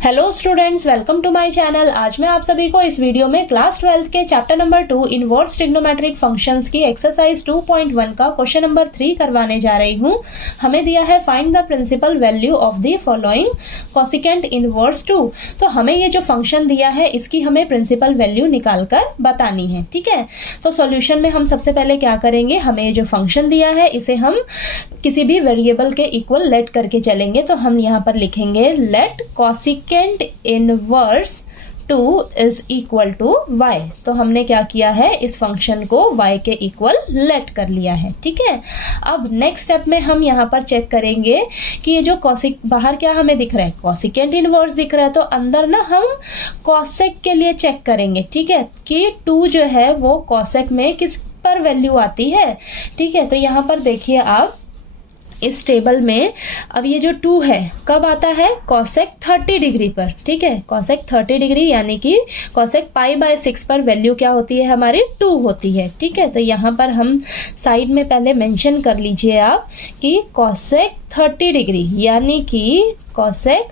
Hello students, welcome to my channel. आज मैं आप सभी को इस वीडियो में क्लास 12 के chapter number 2 inverse trigonometric functions की एक्सरसाइज 2.1 का क्वेश्चन नंबर 3 करवाने जा रही हूं। हमें दिया है find the principal value of the following cosecant inverse 2। तो हमें ये जो फंक्शन दिया है इसकी हमें प्रिंसिपल वैल्यू निकाल कर बतानी है। ठीक है, तो सॉल्यूशन में हम सबसे पहले क्या करेंगे, हमें ये जो फंक्शन दिया है इसे हम किसी भी वेरिएबल के इक्वल लेट करके चलेंगे। तो हम यहाँ पर लिखेंगे let cosecant inverse 2 is equal to y। तो हमने क्या किया है, इस फंक्शन को y के इक्वल लेट कर लिया है। ठीक है, अब नेक्स्ट स्टेप में हम यहाँ पर चेक करेंगे कि ये जो कोसिक बाहर क्या हमें दिख रहा है, कोसिकेंट इनवर्स दिख रहा है, तो अंदर ना हम कोसेक के लिए चेक करेंगे। ठीक है, कि 2 जो है वो कोसेक में किस पर वैल्यू आती है। ठीक है, तो यहाँ पर देखिए आप इस टेबल में अब ये जो 2 है कब आता है, कोसेक 30 डिग्री पर। ठीक है, कोसेक 30 डिग्री यानी कि कोसेक π/6 पर वैल्यू क्या होती है हमारी 2 होती है। ठीक है, तो यहाँ पर हम साइड में पहले मेंशन कर लीजिए आप कि कोसेक 30 डिग्री यानी कि कोसेक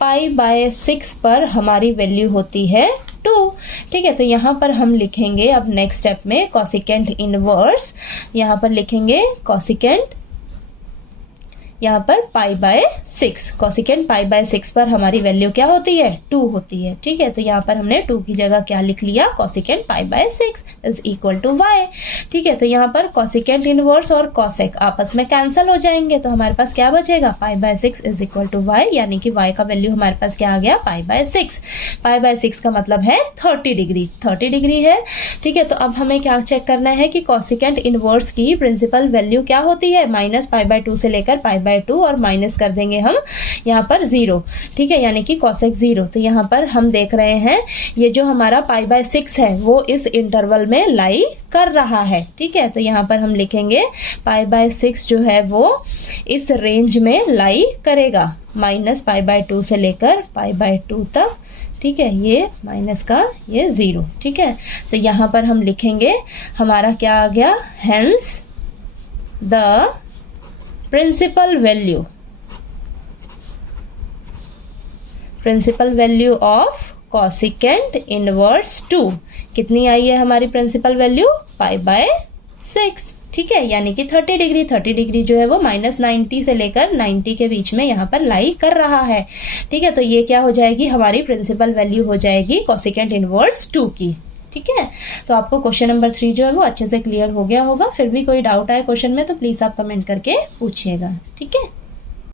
π/6 पर हमारी वैल्यू होती है 2। ठीक है, तो यहाँ पर हम लिखेंगे अब नेक्स्ट स्टेप में कोसिकेंट इनवर्स, यहाँ पर लिखेंगे कोसिकेंट, यहाँ पर π/6, कोसिकेंट π/6 पर हमारी वैल्यू क्या होती है, 2 होती है। ठीक है, तो यहाँ पर हमने 2 की जगह क्या लिख लिया, cosecant π/6 is equal to y। ठीक है, तो यहाँ पर कोसिकेंट इनवर्स और कोसेक आपस में कैंसिल हो जाएंगे, तो हमारे पास क्या बचेगा, π/6 इज इक्वल टू y, यानी कि y का वैल्यू हमारे पास क्या आ गया, π/6। π/6 का मतलब है 30 डिग्री, 30 डिग्री है। ठीक है, तो अब हमें क्या चेक करना है कि कोसिकेंट इनवर्स की प्रिंसिपल वैल्यू क्या होती है, -π/2 से लेकर π/2 और माइनस कर देंगे हम यहाँ पर 0। ठीक है, यानी कि कोसेक 0। तो यहाँ पर हम देख रहे हैं ये जो हमारा π/6 है वो इस इंटरवल में लाई कर रहा है। ठीक है, तो यहाँ पर हम लिखेंगे π/6 जो है वो इस रेंज में लाई करेगा, -π/2 से लेकर π/2 तक। ठीक है, ये माइनस का ये 0। ठीक है, तो यहाँ पर हम लिखेंगे हमारा क्या आ गया, hence the principal value of cosecant inverse 2 कितनी आई है हमारी प्रिंसिपल वैल्यू, π/6। ठीक है, यानी कि 30 डिग्री, 30 डिग्री जो है वो -90 से लेकर 90 के बीच में यहाँ पर लाई कर रहा है। ठीक है, तो ये क्या हो जाएगी, हमारी प्रिंसिपल वैल्यू हो जाएगी कोसिकेंट इनवर्स 2 की। ठीक है, तो आपको क्वेश्चन नंबर 3 जो है वो अच्छे से क्लियर हो गया होगा। फिर भी कोई डाउट आए क्वेश्चन में तो प्लीज़ आप कमेंट करके पूछिएगा। ठीक है।